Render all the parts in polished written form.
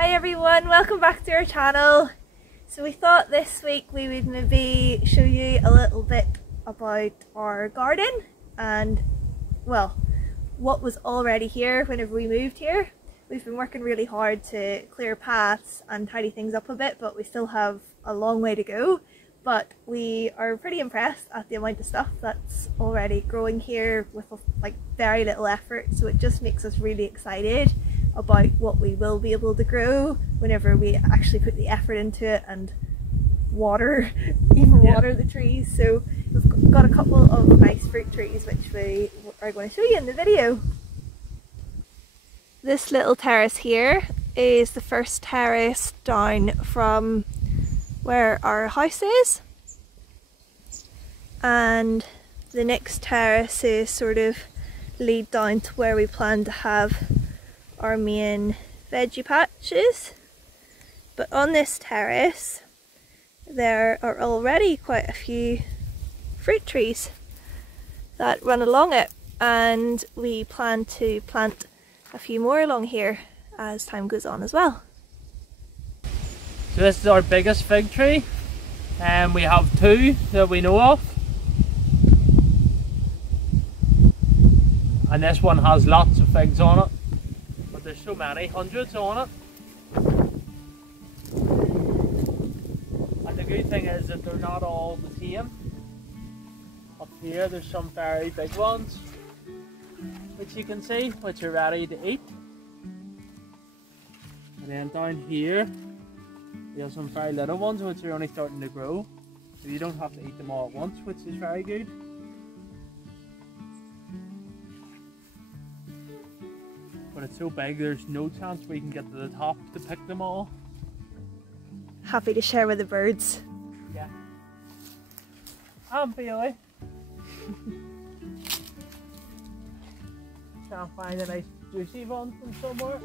Hi everyone, welcome back to our channel. So we thought this week we would maybe show you a little bit about our garden and, well, what was already here whenever we moved here. We've been working really hard to clear paths and tidy things up a bit, but we still have a long way to go. But we are pretty impressed at the amount of stuff that's already growing here with like very little effort, so it just makes us really excited about what we will be able to grow whenever we actually put the effort into it and water the trees. So we've got a couple of nice fruit trees which we are going to show you in the video. This little terrace here is the first terrace down from where our house is, and the next terraces sort of lead down to where we plan to have our main veggie patches. But on this terrace there are already quite a few fruit trees that run along it, and we plan to plant a few more along here as time goes on as well. So this is our biggest fig tree, and we have two that we know of. And this one has lots of figs on it, but there's so many, hundreds on it. And the good thing is that they're not all the same. Up here there's some very big ones, which you can see, which are ready to eat. And then down here we have some very little ones which are only starting to grow, so you don't have to eat them all at once, which is very good. But it's so big there's no chance we can get to the top to pick them all. Happy to share with the birds. Yeah. I'm Bailey. Trying to find a nice juicy one from somewhere.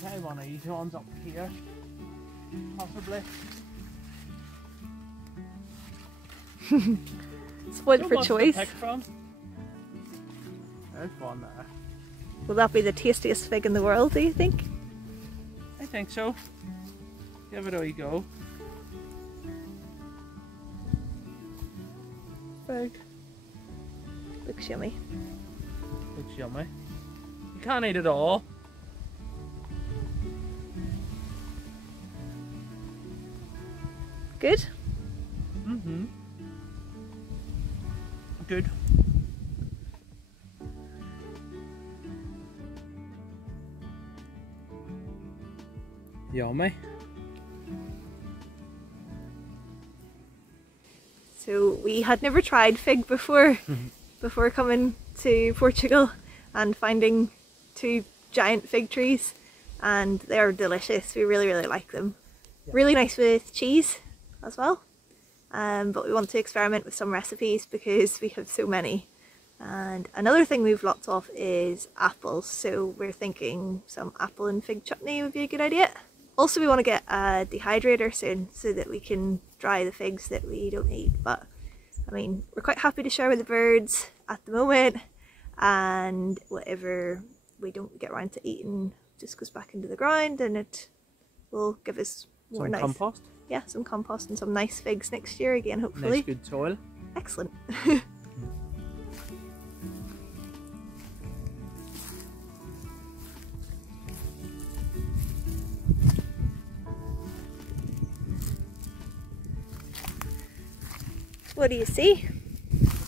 Try one of these ones up here, possibly. Spoiled for choice. To pick from. There's one there. Will that be the tastiest fig in the world, do you think? I think so. Give it a wee go. Fig. Looks yummy. Looks yummy. You can't eat it all. Good? Mm-hmm. Good. Yummy. So we had never tried fig before, before coming to Portugal and finding two giant fig trees, and they're delicious. We really like them. Yeah. Really nice with cheese as well, but we want to experiment with some recipes because we have so many. And another thing we've lots of is apples, so we're thinking some apple and fig chutney would be a good idea. Also, we want to get a dehydrator soon so that we can dry the figs that we don't eat, but I mean, we're quite happy to share with the birds at the moment, and whatever we don't get around to eating just goes back into the ground, and it will give us more some nice compost. Yeah, some compost and some nice figs next year again, hopefully. Nice good soil. Excellent. What do you see?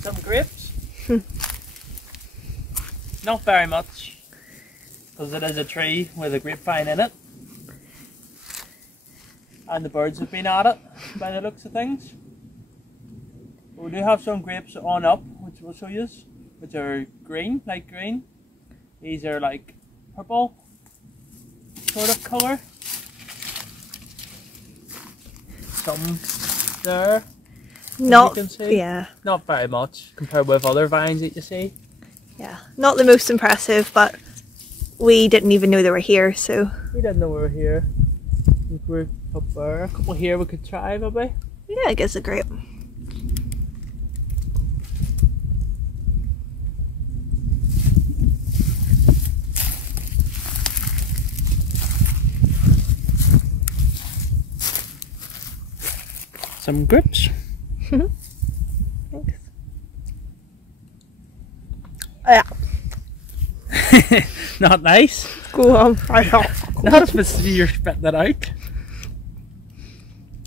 Some grapes. Not very much, because it is a tree with a grapevine in it. And the birds have been at it by the looks of things. But we do have some grapes on up, which we'll show you, which are green, light green. These are like purple sort of colour. Some there. Not, you can see. Yeah. Not very much compared with other vines that you see. Yeah, not the most impressive, but we didn't even know they were here, so. We didn't know we were here. I think we're up there. A couple here we could try, maybe. Yeah, I guess a grape. some grapes. Thanks. Oh, yeah. Not nice. Go on. Not if it's you're spitting it out.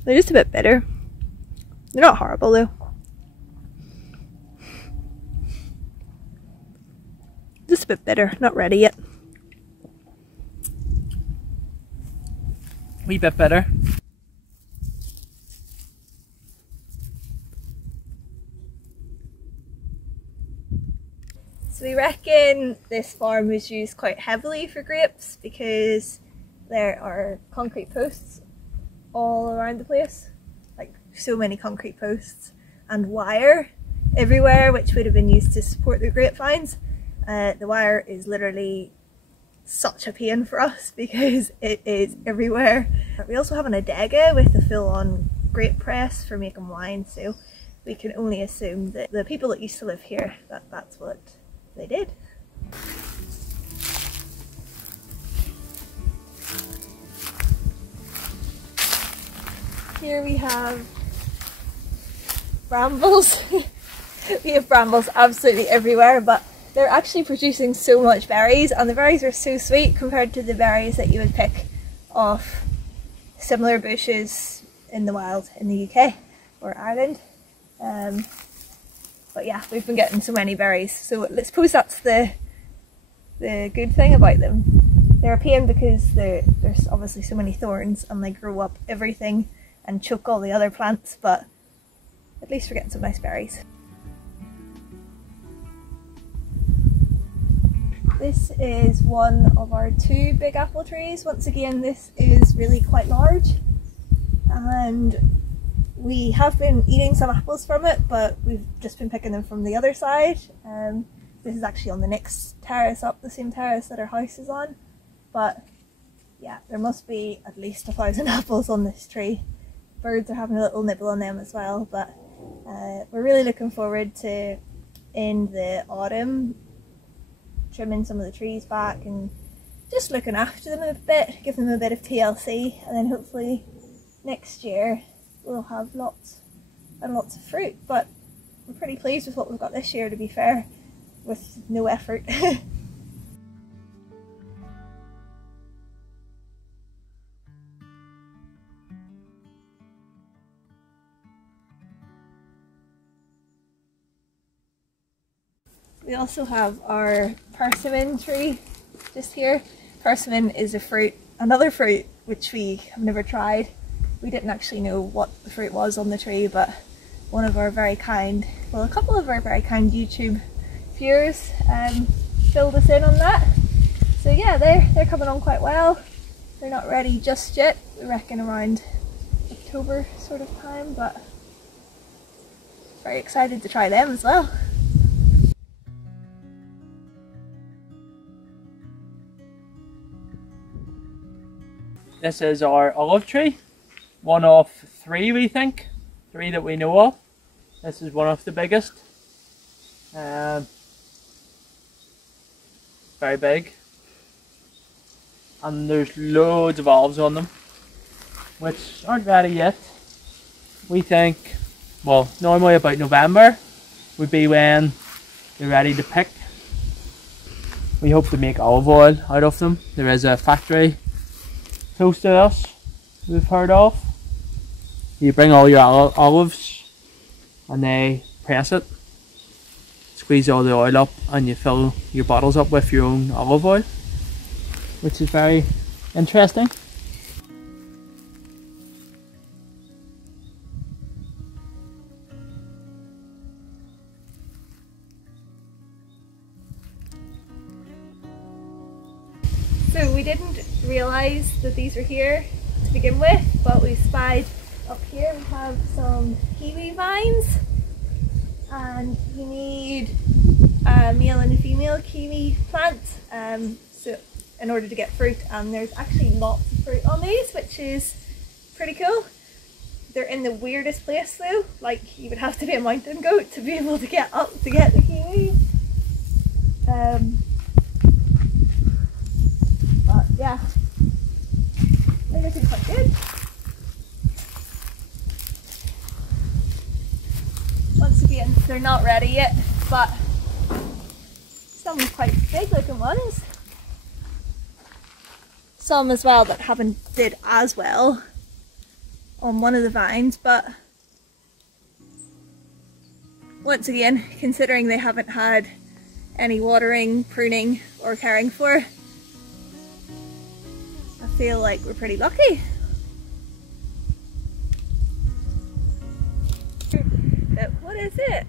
They're just a bit bitter. They're not horrible though. Just a bit bitter, not ready yet. Wee bit better. So we reckon this farm was used quite heavily for grapes because there are concrete posts all around the place, like so many concrete posts, and wire everywhere which would have been used to support the grapevines. The wire is literally such a pain for us because it is everywhere. We also have an adega with a full-on grape press for making wine, so we can only assume that the people that used to live here, that's what they did. Here we have brambles. We have brambles absolutely everywhere, but they're actually producing so much berries, and the berries are so sweet compared to the berries that you would pick off similar bushes in the wild in the UK or Ireland. But yeah, we've been getting so many berries, so I suppose that's the good thing about them. They're a pain because there's obviously so many thorns and they grow up everything and choke all the other plants, but at least we're getting some nice berries. This is one of our 2 big apple trees. Once again, this is really quite large, and we have been eating some apples from it, but we've just been picking them from the other side. This is actually on the next terrace up, the same terrace that our house is on. But yeah, there must be at least 1,000 apples on this tree. Birds are having a little nibble on them as well, but we're really looking forward to, in the autumn, trimming some of the trees back and just looking after them a bit, give them a bit of TLC, and then hopefully next year we'll have lots and lots of fruit. But we're pretty pleased with what we've got this year, to be fair, with no effort. We also have our persimmon tree just here. Persimmon is a fruit, another fruit which we have never tried. We didn't actually know what the fruit was on the tree, but one of our very kind, well, a couple of our very kind YouTube viewers filled us in on that. So yeah, they're coming on quite well. They're not ready just yet. We reckon around October sort of time, but very excited to try them as well. This is our olive tree. One of 3, we think. 3 that we know of. This is one of the biggest. Very big. And there's loads of olives on them, which aren't ready yet. We think, well, normally about November would be when they're ready to pick. We hope to make olive oil out of them. There is a factory close to us we've heard of. You bring all your olives and they press it, squeeze all the oil up, and you fill your bottles up with your own olive oil, which is very interesting. So we didn't realise that these were here to begin with, but we spied up here we have some kiwi vines, and you need a male and a female kiwi plant so in order to get fruit, and there's actually lots of fruit on these, which is pretty cool. They're in the weirdest place though, like you would have to be a mountain goat to be able to get up to get the kiwi. But yeah, they're looking quite good. again, they're not ready yet, but some quite big looking ones. Some as well that haven't did as well on one of the vines, but once again, considering they haven't had any watering, pruning or caring for, I feel like we're pretty lucky. But what is it?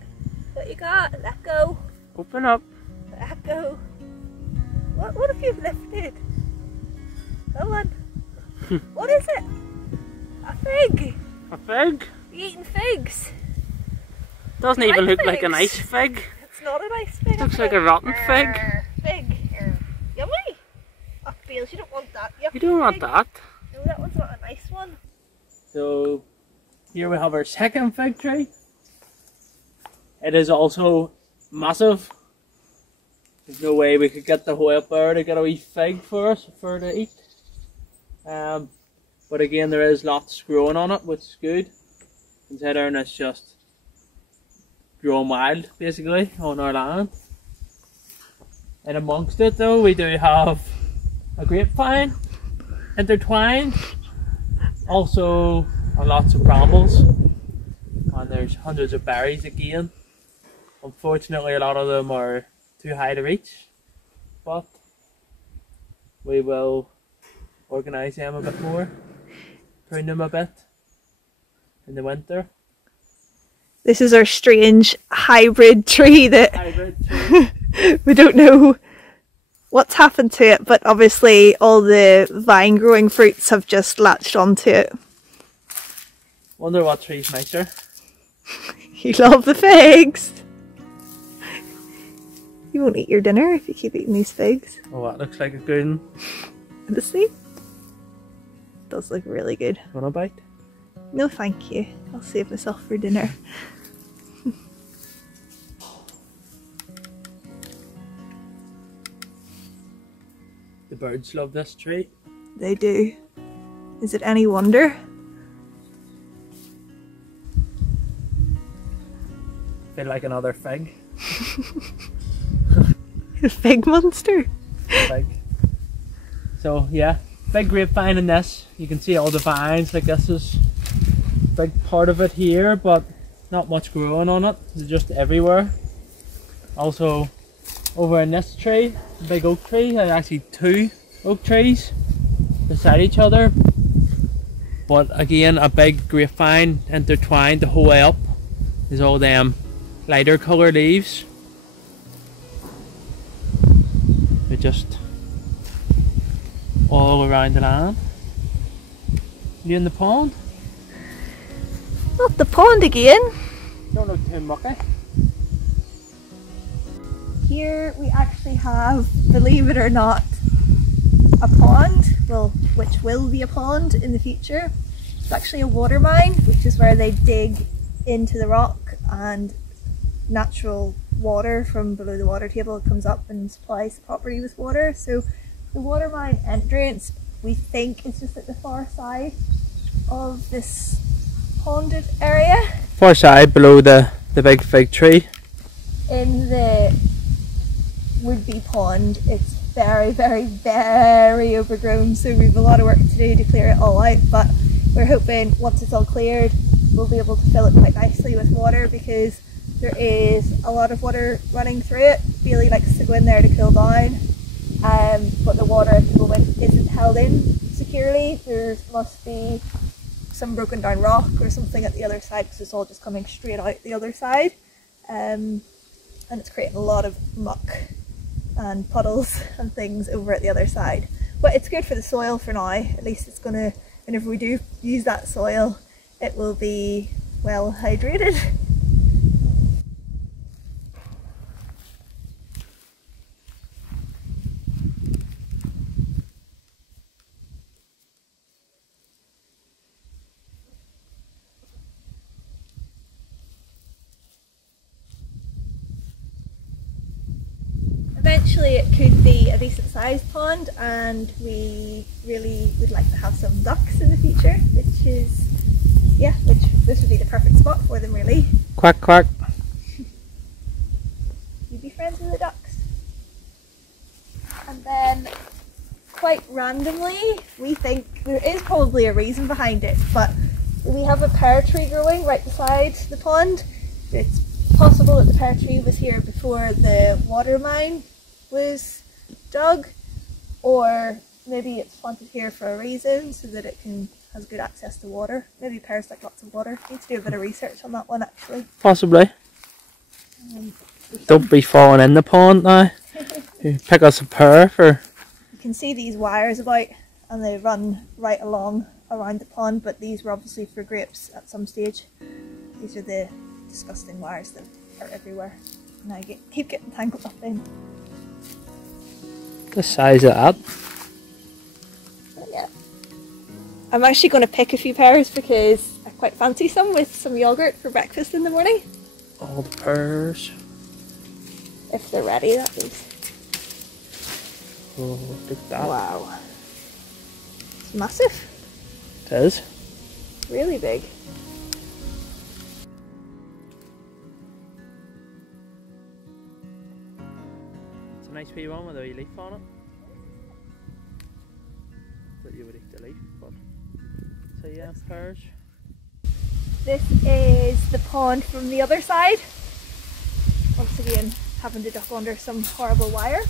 What you got? Let go. Open up. Let go. What have you lifted? Come on. What is it? A fig. A fig? You eating figs? Doesn't even look like a nice fig. It's not a nice fig. It looks like a rotten fig. Fig. Yummy. Oh, Beals, you don't want that. You don't want fig. that. No, that one's not a nice one. So here we have our second fig tree. It is also massive. There's no way we could get the way up there to get a wee fig for us to eat. But again, there is lots growing on it, which is good, considering it's just growing wild basically on our land. And amongst it though, we do have a grapevine intertwined, also lots of brambles, and there's hundreds of berries again. Unfortunately, a lot of them are too high to reach, but we will organise them a bit more, prune them a bit in the winter. This is our strange hybrid tree that we don't know what's happened to it, but obviously all the vine growing fruits have just latched onto it. Wonder what tree's nicer. You love the figs! You won't eat your dinner if you keep eating these figs. Oh, that looks like a good one. Honestly, it does look really good. Want a bite? No thank you, I'll save myself for dinner. The birds love this tree. They do. Is it any wonder? Feel like another fig. A fig monster? Fig. So yeah, big grapevine in this. You can see all the vines, like this is a big part of it here, but not much growing on it. It's just everywhere. Also over in this tree, the big oak tree, there's actually two oak trees beside each other. But again, a big grapevine intertwined the whole way up. There's all them lighter colour leaves. They're just all around the land. You in the pond? Not the pond again. Don't look too mucky. Here we actually have, believe it or not, a pond, well, which will be a pond in the future. It's actually a water mine, which is where they dig into the rock and natural water from below the water table comes up and supplies the property with water. So the water mine entrance, we think, is just at the far side of this ponded area. Far side below the big fig tree. In the would-be pond, it's very, very, very overgrown, so we have a lot of work to do to clear it all out, but we're hoping once it's all cleared we'll be able to fill it quite nicely with water, because there is a lot of water running through it. Bailey likes to go in there to cool down, but the water at the moment isn't held in securely. There must be some broken down rock or something at the other side, because it's all just coming straight out the other side, and it's creating a lot of muck and puddles and things over at the other side. But it's good for the soil for now. At least it's gonna, whenever we do use that soil, it will be well hydrated. Eventually it could be a decent sized pond, and we really would like to have some ducks in the future, which is, yeah, this would be the perfect spot for them really. Quack quack. quite randomly. We think there is probably a reason behind it, but we have a pear tree growing right beside the pond. It's possible that the pear tree was here before the water mine was dug, or maybe it's planted here for a reason so that it has good access to water. Maybe pears like lots of water. Need to do a bit of research on that one actually. Possibly. Don't be falling in the pond now. You pick us a pear for... You can see these wires about, and they run right along around the pond, but these were obviously for grapes at some stage. These are the disgusting wires that are everywhere, and I keep getting tangled up in. The size of that. But yeah. I'm actually going to pick a few pears because I quite fancy some with some yogurt for breakfast in the morning. All the pears. If they're ready, that is. Oh, look at that. Wow. It's massive. It is. Really big. It's a nice wee one with a wee leaf on it. That you would eat the leaf, but... So yeah, pears. This is the pond from the other side. Once again, having to duck under some horrible wire.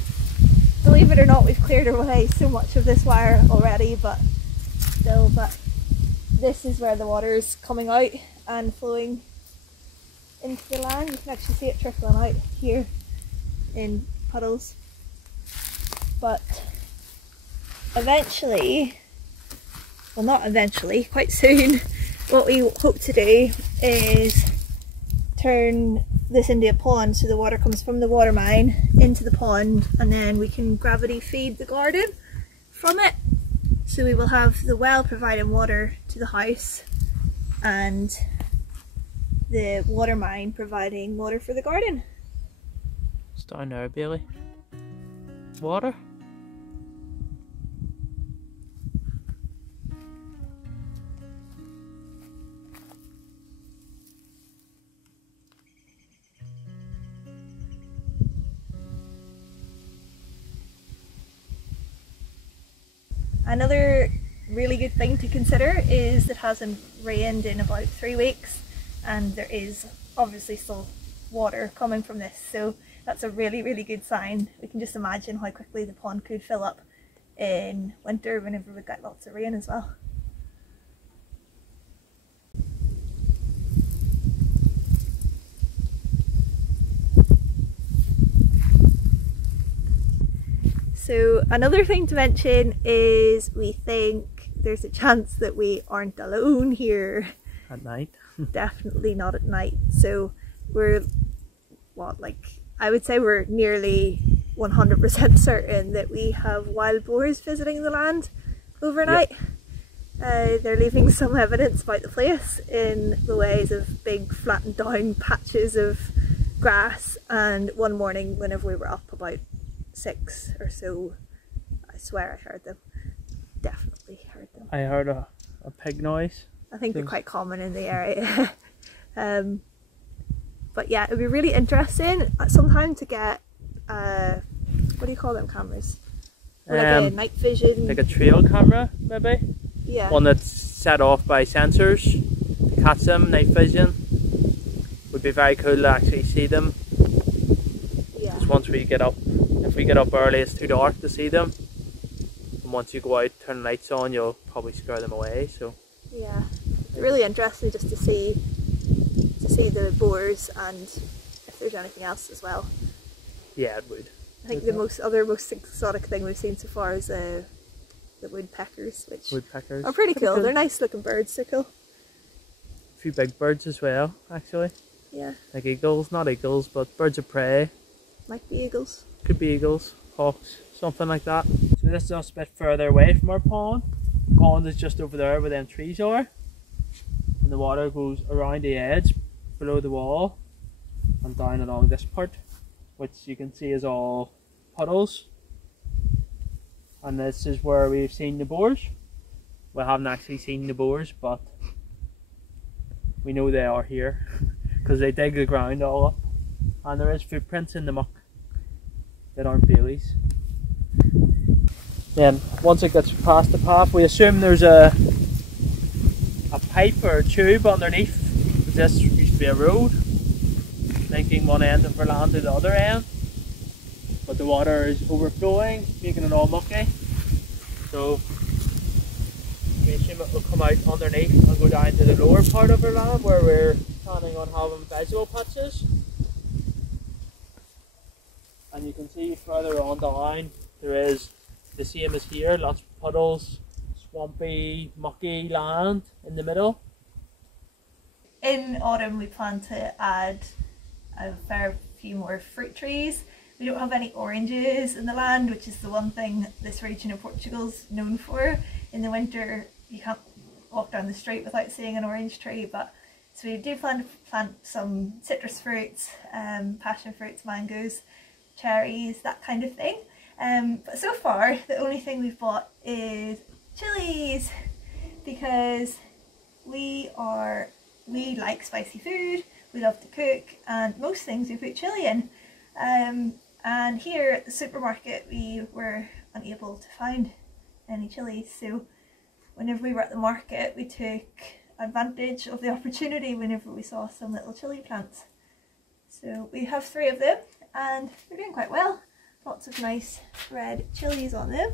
Believe it or not, we've cleared away so much of this wire already, but still, this is where the water is coming out and flowing into the land. You can actually see it trickling out here in puddles. But eventually, well not eventually, quite soon, what we hope to do is turn this into a pond, so the water comes from the water mine into the pond, and then we can gravity feed the garden from it. So we will have the well providing water to the house and the water mine providing water for the garden. It's down there, Bailey. Water. Another really good thing to consider is it hasn't rained in about 3 weeks, and there is obviously still water coming from this, so that's a really good sign. We can just imagine how quickly the pond could fill up in winter whenever we get lots of rain as well. So another thing to mention is we think there's a chance that we aren't alone here. At night? Definitely not at night. So we're, I would say we're nearly 100% certain that we have wild boars visiting the land overnight. Yep. They're leaving some evidence about the place in the ways of big flattened down patches of grass, and one morning whenever we were up about 6 or so, I swear I heard them. Definitely heard them. I heard a pig noise. I think they're quite common in the area. But yeah, it would be really interesting sometime to get, what do you call them cameras? Like a night vision. Like a trail camera, maybe? Yeah. One that's set off by sensors to catch them, night vision. Would be very cool to actually see them. Yeah. Because once we get up, if we get up early, it's too dark to see them. And once you go out, turn the lights on, you'll probably scare them away. So yeah, really interesting just to see the boars, and if there's anything else as well. Yeah, it would. I think the most exotic thing we've seen so far is the woodpeckers, which are pretty cool. They're nice looking birds. They're cool. A few big birds as well, actually. Yeah. Like eagles, not eagles, but birds of prey. Might be eagles. Could be eagles, hawks, something like that. So this is just a bit further away from our pond. The pond is just over there where them trees are. And the water goes around the edge, below the wall, and down along this part, which you can see is all puddles. And this is where we've seen the boars. We haven't actually seen the boars, but we know they are here because they dig the ground all up, and there is footprints in the muck that aren't Bailey's. Then once it gets past the path, we assume there's a pipe or a tube underneath. This used to be a road linking one end of our land to the other end, but the water is overflowing, making it all mucky. So we assume it will come out underneath and go down to the lower part of our land where we're planning on having vegetable patches. And you can see further on down there is the same as here, lots of puddles, swampy, mucky land in the middle. In autumn we plan to add a fair few more fruit trees. We don't have any oranges in the land, which is the one thing this region of Portugal is known for. In the winter you can't walk down the street without seeing an orange tree, but so we do plan to plant some citrus fruits, passion fruits, mangoes, cherries, that kind of thing. But so far the only thing we've bought is chilies, because we like spicy food, we love to cook, and most things we put chili in. And here at the supermarket we were unable to find any chilies, so whenever we were at the market we took advantage of the opportunity whenever we saw some little chili plants. So we have 3 of them and they're doing quite well. Lots of nice red chilies on them.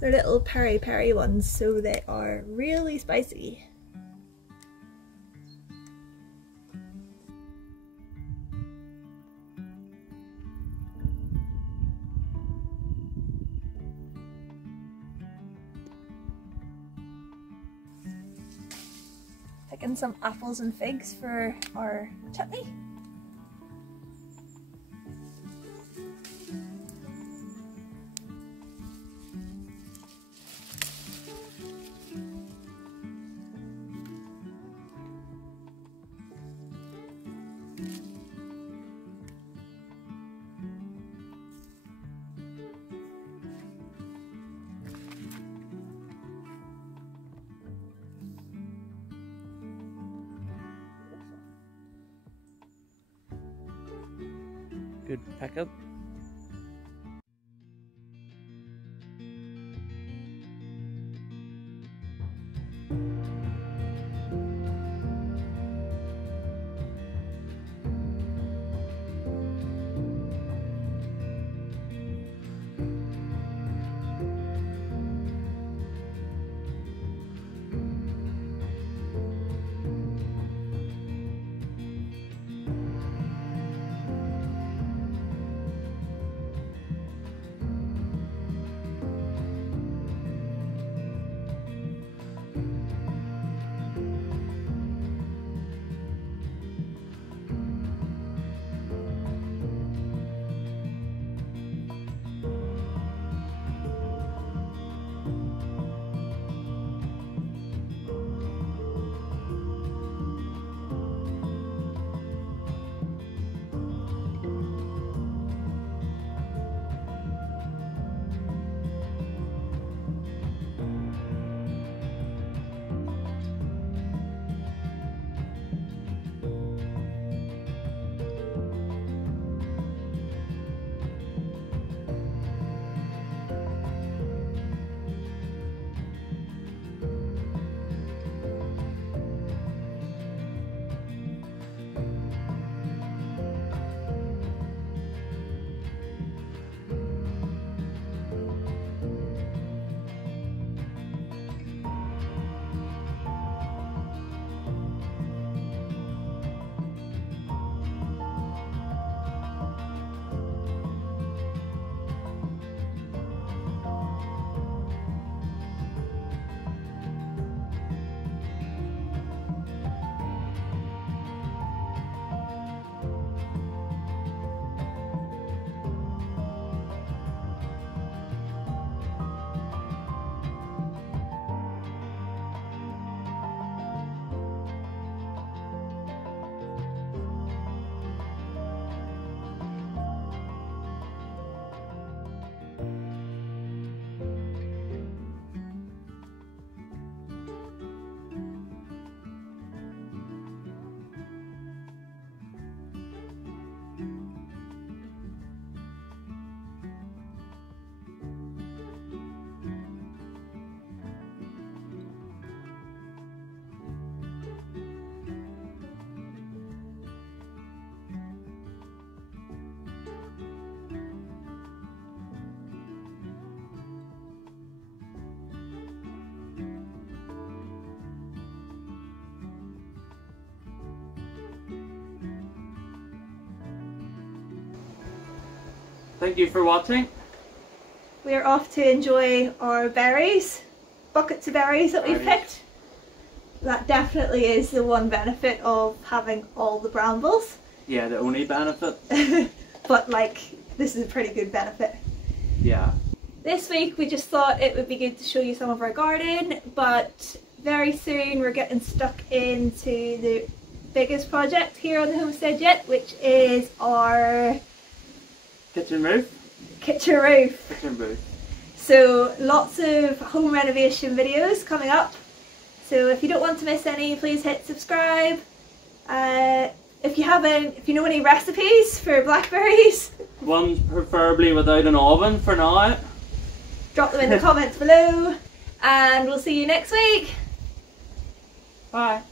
They're little peri-peri ones, so they are really spicy. Picking some apples and figs for our chutney. Good pickup. Thank you for watching. We're off to enjoy our berries, buckets of berries that we've picked. That definitely is the one benefit of having all the brambles. Yeah, the only benefit. But like, this is a pretty good benefit. Yeah. This week we just thought it would be good to show you some of our garden, but very soon we're getting stuck into the biggest project here on the homestead yet, which is our kitchen roof. Kitchen roof. Kitchen roof. So lots of home renovation videos coming up. So if you don't want to miss any, please hit subscribe. If you know any recipes for blackberries, ones preferably without an oven for now, drop them in the comments below, and we'll see you next week. Bye.